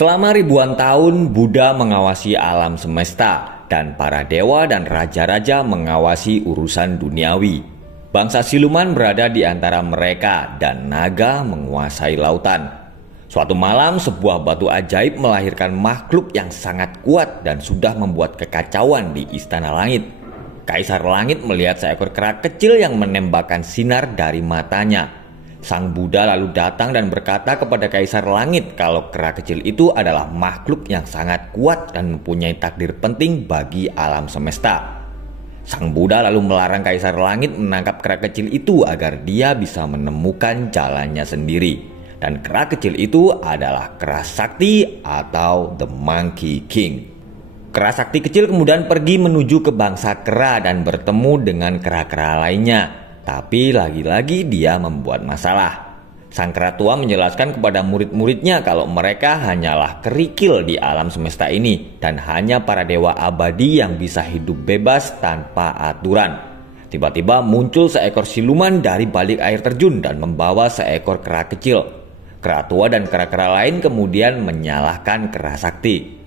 Selama ribuan tahun, Buddha mengawasi alam semesta, dan para dewa dan raja-raja mengawasi urusan duniawi. Bangsa siluman berada di antara mereka, dan naga menguasai lautan. Suatu malam, sebuah batu ajaib melahirkan makhluk yang sangat kuat dan sudah membuat kekacauan di istana langit. Kaisar Langit melihat seekor kera kecil yang menembakkan sinar dari matanya. Sang Buddha lalu datang dan berkata kepada Kaisar Langit kalau kera kecil itu adalah makhluk yang sangat kuat dan mempunyai takdir penting bagi alam semesta. Sang Buddha lalu melarang Kaisar Langit menangkap kera kecil itu agar dia bisa menemukan jalannya sendiri. Dan kera kecil itu adalah kera sakti atau The Monkey King. Kera sakti kecil kemudian pergi menuju ke bangsa kera dan bertemu dengan kera-kera lainnya. Tapi lagi-lagi dia membuat masalah. Sang kera tua menjelaskan kepada murid-muridnya kalau mereka hanyalah kerikil di alam semesta ini dan hanya para dewa abadi yang bisa hidup bebas tanpa aturan. Tiba-tiba muncul seekor siluman dari balik air terjun dan membawa seekor kera kecil. Kera tua dan kera-kera lain kemudian menyalahkan kera sakti.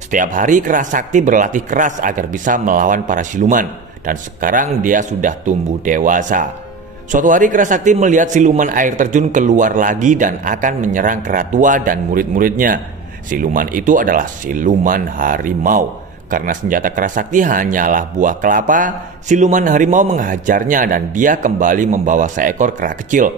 Setiap hari kera sakti berlatih keras agar bisa melawan para siluman. Dan sekarang dia sudah tumbuh dewasa. Suatu hari kera sakti melihat siluman air terjun keluar lagi dan akan menyerang kera tua dan murid-muridnya. Siluman itu adalah siluman harimau. Karena senjata kera sakti hanyalah buah kelapa, siluman harimau menghajarnya dan dia kembali membawa seekor kera kecil.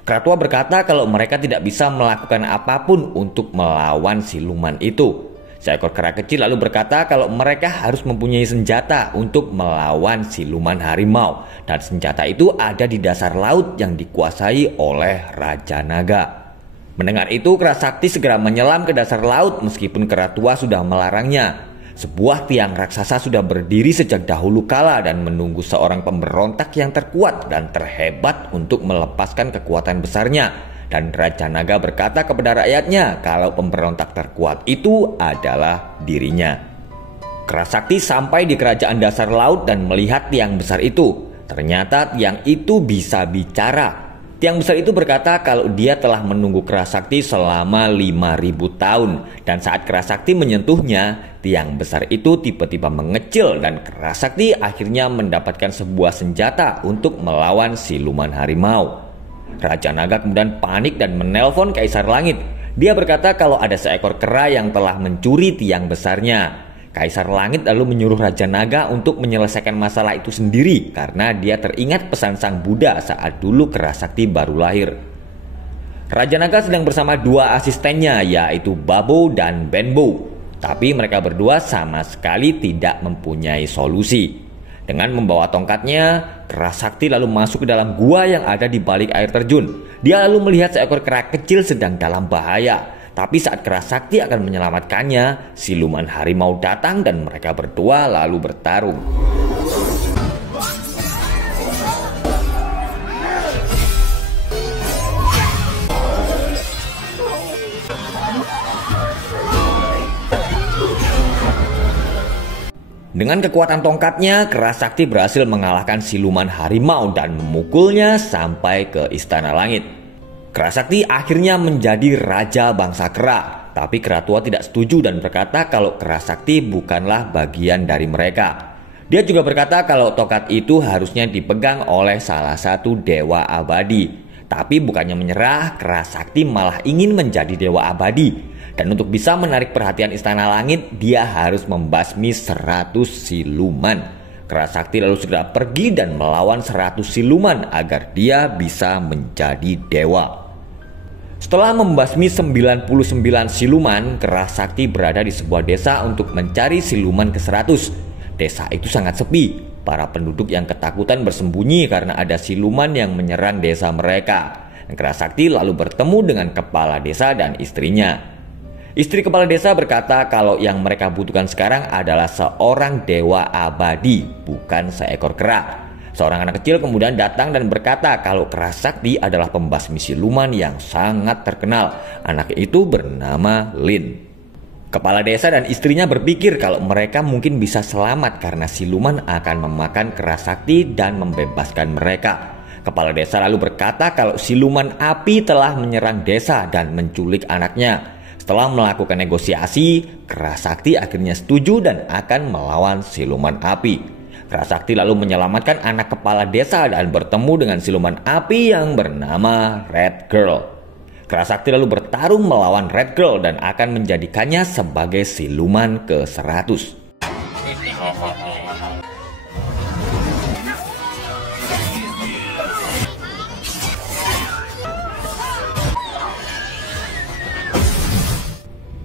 Kera tua berkata kalau mereka tidak bisa melakukan apapun untuk melawan siluman itu. Seekor kera kecil lalu berkata kalau mereka harus mempunyai senjata untuk melawan siluman harimau. Dan senjata itu ada di dasar laut yang dikuasai oleh Raja Naga. Mendengar itu, kera sakti segera menyelam ke dasar laut meskipun kera tua sudah melarangnya. Sebuah tiang raksasa sudah berdiri sejak dahulu kala dan menunggu seorang pemberontak yang terkuat dan terhebat untuk melepaskan kekuatan besarnya. Dan Raja Naga berkata kepada rakyatnya kalau pemberontak terkuat itu adalah dirinya. Kera sakti sampai di kerajaan dasar laut dan melihat tiang besar itu. Ternyata tiang itu bisa bicara. Tiang besar itu berkata kalau dia telah menunggu kera sakti selama 5.000 tahun. Dan saat kera sakti menyentuhnya, tiang besar itu tiba-tiba mengecil dan kera sakti akhirnya mendapatkan sebuah senjata untuk melawan siluman harimau. Raja Naga kemudian panik dan menelpon Kaisar Langit. Dia berkata kalau ada seekor kera yang telah mencuri tiang besarnya. Kaisar Langit lalu menyuruh Raja Naga untuk menyelesaikan masalah itu sendiri karena dia teringat pesan Sang Buddha saat dulu kera sakti baru lahir. Raja Naga sedang bersama dua asistennya yaitu Babo dan Benbow. Tapi mereka berdua sama sekali tidak mempunyai solusi. Dengan membawa tongkatnya, kera sakti lalu masuk ke dalam gua yang ada di balik air terjun. Dia lalu melihat seekor kera kecil sedang dalam bahaya. Tapi saat kera sakti akan menyelamatkannya, siluman harimau datang dan mereka berdua lalu bertarung. Dengan kekuatan tongkatnya, kera sakti berhasil mengalahkan siluman harimau dan memukulnya sampai ke istana langit. Kera sakti akhirnya menjadi raja bangsa kera. Tapi kera tua tidak setuju dan berkata kalau kera sakti bukanlah bagian dari mereka. Dia juga berkata kalau tongkat itu harusnya dipegang oleh salah satu dewa abadi. Tapi bukannya menyerah, kera sakti malah ingin menjadi dewa abadi. Dan untuk bisa menarik perhatian istana langit, dia harus membasmi 100 siluman. Kera sakti lalu segera pergi dan melawan 100 siluman agar dia bisa menjadi dewa. Setelah membasmi 99 siluman, kera sakti berada di sebuah desa untuk mencari siluman ke-100. Desa itu sangat sepi. Para penduduk yang ketakutan bersembunyi karena ada siluman yang menyerang desa mereka. Kera sakti lalu bertemu dengan kepala desa dan istrinya. Istri kepala desa berkata kalau yang mereka butuhkan sekarang adalah seorang dewa abadi, bukan seekor kera. Seorang anak kecil kemudian datang dan berkata kalau kera sakti adalah pembasmi siluman yang sangat terkenal. Anak itu bernama Lin. Kepala desa dan istrinya berpikir kalau mereka mungkin bisa selamat karena siluman akan memakan kera sakti dan membebaskan mereka. Kepala desa lalu berkata kalau siluman api telah menyerang desa dan menculik anaknya. Setelah melakukan negosiasi, Kerasakti akhirnya setuju dan akan melawan siluman api. Kerasakti lalu menyelamatkan anak kepala desa dan bertemu dengan siluman api yang bernama Red Girl. Kerasakti lalu bertarung melawan Red Girl dan akan menjadikannya sebagai siluman ke-100.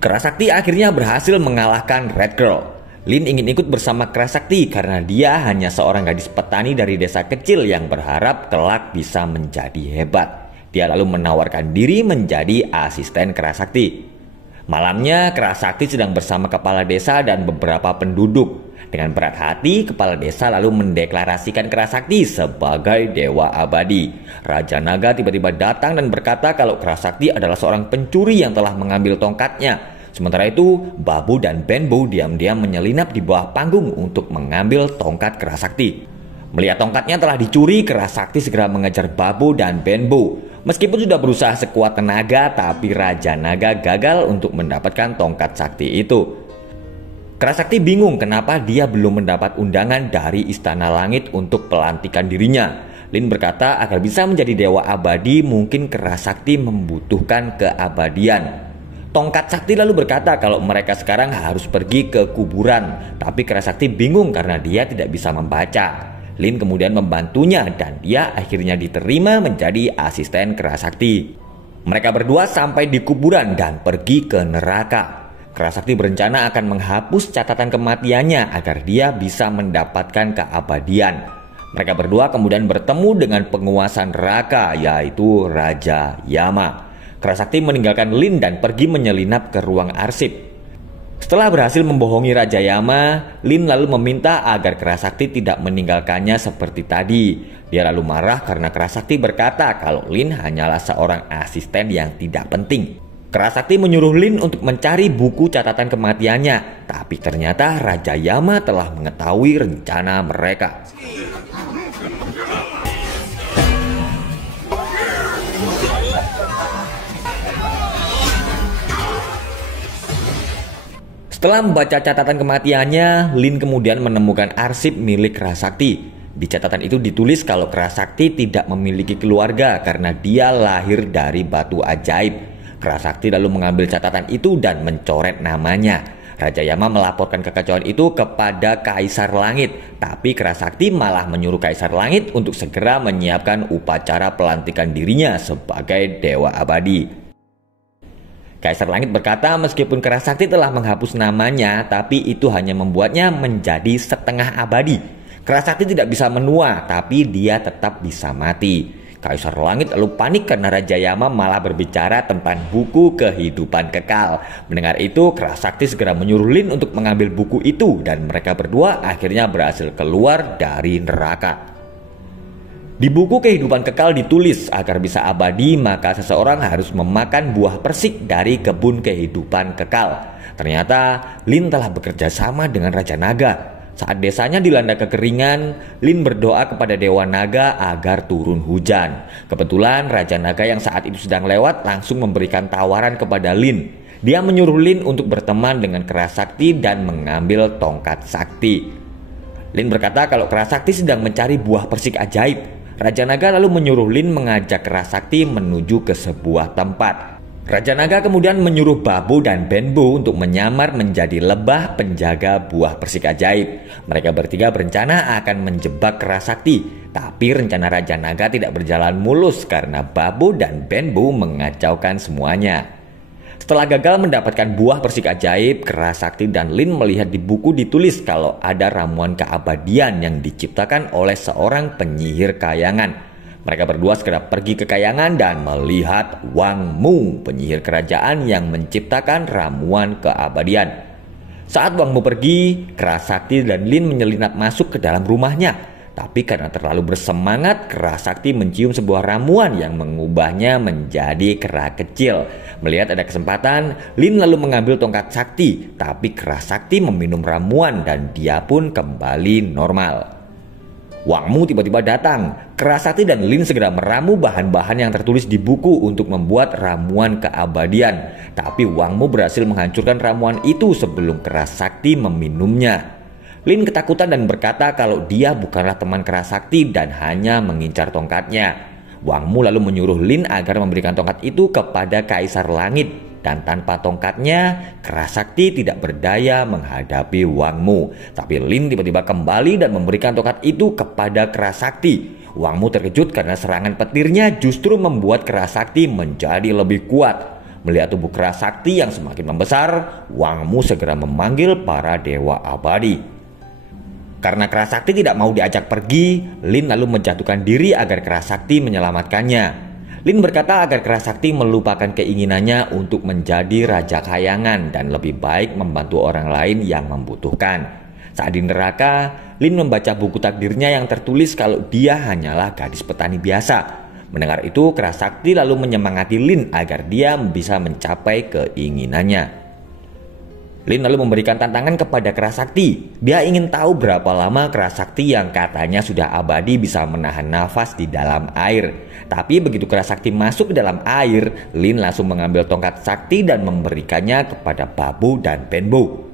Kerasakti akhirnya berhasil mengalahkan Red Girl. Lin ingin ikut bersama Kerasakti karena dia hanya seorang gadis petani dari desa kecil yang berharap kelak bisa menjadi hebat. Dia lalu menawarkan diri menjadi asisten Kerasakti. Malamnya Kerasakti sedang bersama kepala desa dan beberapa penduduk. Dengan berat hati, kepala desa lalu mendeklarasikan Kerasakti sebagai dewa abadi. Raja Naga tiba-tiba datang dan berkata kalau Kerasakti adalah seorang pencuri yang telah mengambil tongkatnya. Sementara itu, Babu dan Benbow diam-diam menyelinap di bawah panggung untuk mengambil tongkat Kerasakti. Melihat tongkatnya telah dicuri, Kerasakti segera mengejar Babu dan Benbow. Meskipun sudah berusaha sekuat tenaga, tapi Raja Naga gagal untuk mendapatkan tongkat sakti itu. Kerasakti bingung kenapa dia belum mendapat undangan dari Istana Langit untuk pelantikan dirinya. Lin berkata agar bisa menjadi dewa abadi mungkin Kerasakti membutuhkan keabadian. Tongkat Sakti lalu berkata kalau mereka sekarang harus pergi ke kuburan. Tapi Kerasakti bingung karena dia tidak bisa membaca. Lin kemudian membantunya dan dia akhirnya diterima menjadi asisten Kerasakti. Mereka berdua sampai di kuburan dan pergi ke neraka. Kerasakti berencana akan menghapus catatan kematiannya agar dia bisa mendapatkan keabadian. Mereka berdua kemudian bertemu dengan penguasa neraka yaitu Raja Yama. Kerasakti meninggalkan Lin dan pergi menyelinap ke ruang arsip. Setelah berhasil membohongi Raja Yama, Lin lalu meminta agar Kerasakti tidak meninggalkannya seperti tadi. Dia lalu marah karena Kerasakti berkata kalau Lin hanyalah seorang asisten yang tidak penting. Kerasakti menyuruh Lin untuk mencari buku catatan kematiannya, tapi ternyata Raja Yama telah mengetahui rencana mereka. Setelah membaca catatan kematiannya, Lin kemudian menemukan arsip milik Kerasakti. Di catatan itu ditulis kalau Kerasakti tidak memiliki keluarga karena dia lahir dari batu ajaib. Kerasakti lalu mengambil catatan itu dan mencoret namanya. Raja Yama melaporkan kekacauan itu kepada Kaisar Langit, tapi Kerasakti malah menyuruh Kaisar Langit untuk segera menyiapkan upacara pelantikan dirinya sebagai dewa abadi. Kaisar Langit berkata meskipun Kerasakti telah menghapus namanya, tapi itu hanya membuatnya menjadi setengah abadi. Kerasakti tidak bisa menua, tapi dia tetap bisa mati. Kaisar Langit lalu panik karena Raja Yama malah berbicara tentang buku kehidupan kekal. Mendengar itu, Kerasakti segera menyuruh Lin untuk mengambil buku itu dan mereka berdua akhirnya berhasil keluar dari neraka. Di buku kehidupan kekal ditulis agar bisa abadi maka seseorang harus memakan buah persik dari kebun kehidupan kekal. Ternyata Lin telah bekerja sama dengan Raja Naga. Saat desanya dilanda kekeringan, Lin berdoa kepada Dewa Naga agar turun hujan. Kebetulan Raja Naga yang saat itu sedang lewat langsung memberikan tawaran kepada Lin. Dia menyuruh Lin untuk berteman dengan Kerasakti dan mengambil tongkat sakti. Lin berkata kalau Kerasakti sedang mencari buah persik ajaib. Raja Naga lalu menyuruh Lin mengajak Kerasakti menuju ke sebuah tempat. Raja Naga kemudian menyuruh Babu dan Benbow untuk menyamar menjadi lebah penjaga buah persik ajaib. Mereka bertiga berencana akan menjebak Kerasakti, tapi rencana Raja Naga tidak berjalan mulus karena Babu dan Benbow mengacaukan semuanya. Setelah gagal mendapatkan buah persik ajaib, Kerasakti dan Lin melihat di buku ditulis kalau ada ramuan keabadian yang diciptakan oleh seorang penyihir kayangan. Mereka berdua segera pergi ke kayangan dan melihat Wang Mu, penyihir kerajaan yang menciptakan ramuan keabadian. Saat Wang Mu pergi, Kerasakti dan Lin menyelinap masuk ke dalam rumahnya. Tapi karena terlalu bersemangat, Kerasakti mencium sebuah ramuan yang mengubahnya menjadi kera kecil. Melihat ada kesempatan, Lin lalu mengambil tongkat sakti, tapi Kerasakti meminum ramuan dan dia pun kembali normal. Wang Mu tiba-tiba datang. Kerasakti dan Lin segera meramu bahan-bahan yang tertulis di buku untuk membuat ramuan keabadian. Tapi Wang Mu berhasil menghancurkan ramuan itu sebelum Kerasakti meminumnya. Lin ketakutan dan berkata kalau dia bukanlah teman Kerasakti dan hanya mengincar tongkatnya. Wang Mu lalu menyuruh Lin agar memberikan tongkat itu kepada Kaisar Langit. Dan tanpa tongkatnya, Kerasakti tidak berdaya menghadapi Wang Mu. Tapi Lin tiba-tiba kembali dan memberikan tongkat itu kepada Kerasakti. Wang Mu terkejut karena serangan petirnya justru membuat Kerasakti menjadi lebih kuat. Melihat tubuh Kerasakti yang semakin membesar, Wang Mu segera memanggil para dewa abadi. Karena Kerasakti tidak mau diajak pergi, Lin lalu menjatuhkan diri agar Kerasakti menyelamatkannya. Lin berkata agar Kerasakti melupakan keinginannya untuk menjadi raja kayangan dan lebih baik membantu orang lain yang membutuhkan. Saat di neraka, Lin membaca buku takdirnya yang tertulis kalau dia hanyalah gadis petani biasa. Mendengar itu, Kerasakti lalu menyemangati Lin agar dia bisa mencapai keinginannya. Lin lalu memberikan tantangan kepada Kerasakti. Dia ingin tahu berapa lama Kerasakti yang katanya sudah abadi bisa menahan nafas di dalam air. Tapi begitu Kerasakti masuk ke dalam air, Lin langsung mengambil tongkat sakti dan memberikannya kepada Babu dan Penbo.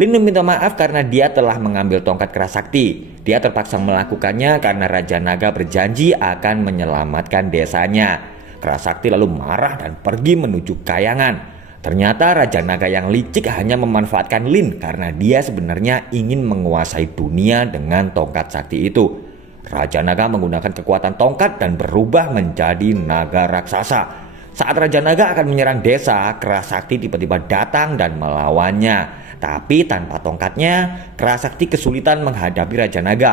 Lin meminta maaf karena dia telah mengambil tongkat Kerasakti. Dia terpaksa melakukannya karena Raja Naga berjanji akan menyelamatkan desanya. Kerasakti lalu marah dan pergi menuju kayangan. Ternyata Raja Naga yang licik hanya memanfaatkan Lin karena dia sebenarnya ingin menguasai dunia dengan tongkat sakti itu. Raja Naga menggunakan kekuatan tongkat dan berubah menjadi naga raksasa. Saat Raja Naga akan menyerang desa, Kerasakti tiba-tiba datang dan melawannya. Tapi tanpa tongkatnya, Kerasakti kesulitan menghadapi Raja Naga.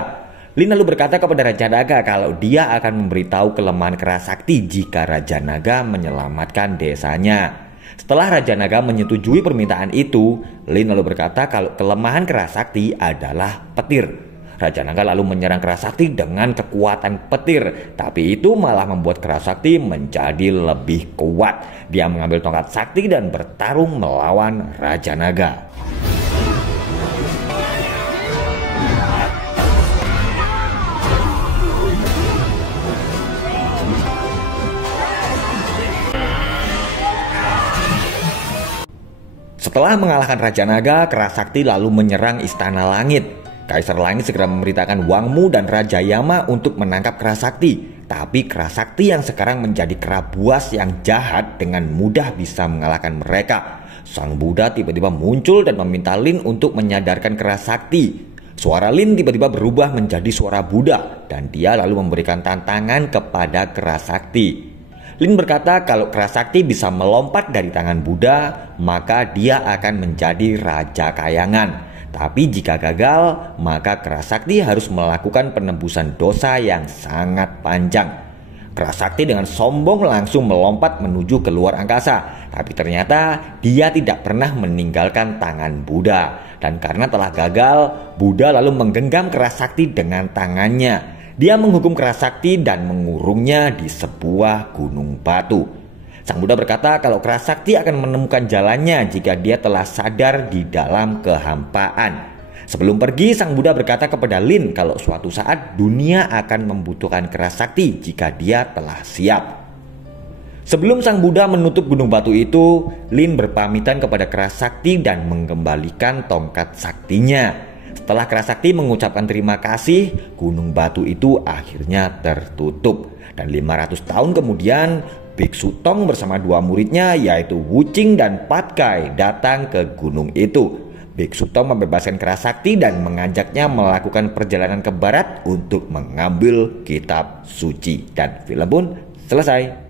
Lin lalu berkata kepada Raja Naga kalau dia akan memberitahu kelemahan Kerasakti jika Raja Naga menyelamatkan desanya. Setelah Raja Naga menyetujui permintaan itu, Lin lalu berkata kalau kelemahan Kerasakti adalah petir. Raja Naga lalu menyerang Kerasakti dengan kekuatan petir, tapi itu malah membuat Kerasakti menjadi lebih kuat. Dia mengambil tongkat sakti dan bertarung melawan Raja Naga. Setelah mengalahkan Raja Naga, Kerasakti lalu menyerang Istana Langit. Kaisar Langit segera memerintahkan Wang Mu dan Raja Yama untuk menangkap Kerasakti. Tapi Kerasakti yang sekarang menjadi kera buas yang jahat dengan mudah bisa mengalahkan mereka. Sang Buddha tiba-tiba muncul dan meminta Lin untuk menyadarkan Kerasakti. Suara Lin tiba-tiba berubah menjadi suara Buddha dan dia lalu memberikan tantangan kepada Kerasakti. Lin berkata kalau Kerasakti bisa melompat dari tangan Buddha, maka dia akan menjadi raja kayangan. Tapi jika gagal, maka Kerasakti harus melakukan penebusan dosa yang sangat panjang. Kerasakti dengan sombong langsung melompat menuju ke luar angkasa. Tapi ternyata dia tidak pernah meninggalkan tangan Buddha. Dan karena telah gagal, Buddha lalu menggenggam Kerasakti dengan tangannya. Dia menghukum Kerasakti dan mengurungnya di sebuah gunung batu. Sang Buddha berkata kalau Kerasakti akan menemukan jalannya jika dia telah sadar di dalam kehampaan. Sebelum pergi, Sang Buddha berkata kepada Lin kalau suatu saat dunia akan membutuhkan Kerasakti jika dia telah siap. Sebelum Sang Buddha menutup gunung batu itu, Lin berpamitan kepada Kerasakti dan mengembalikan tongkat saktinya. Setelah Kerasakti mengucapkan terima kasih, gunung batu itu akhirnya tertutup. Dan 500 tahun kemudian, Biksu Tong bersama dua muridnya yaitu Wuching dan Patkai datang ke gunung itu. Biksu Tong membebaskan Kerasakti dan mengajaknya melakukan perjalanan ke barat untuk mengambil kitab suci. Dan film pun selesai.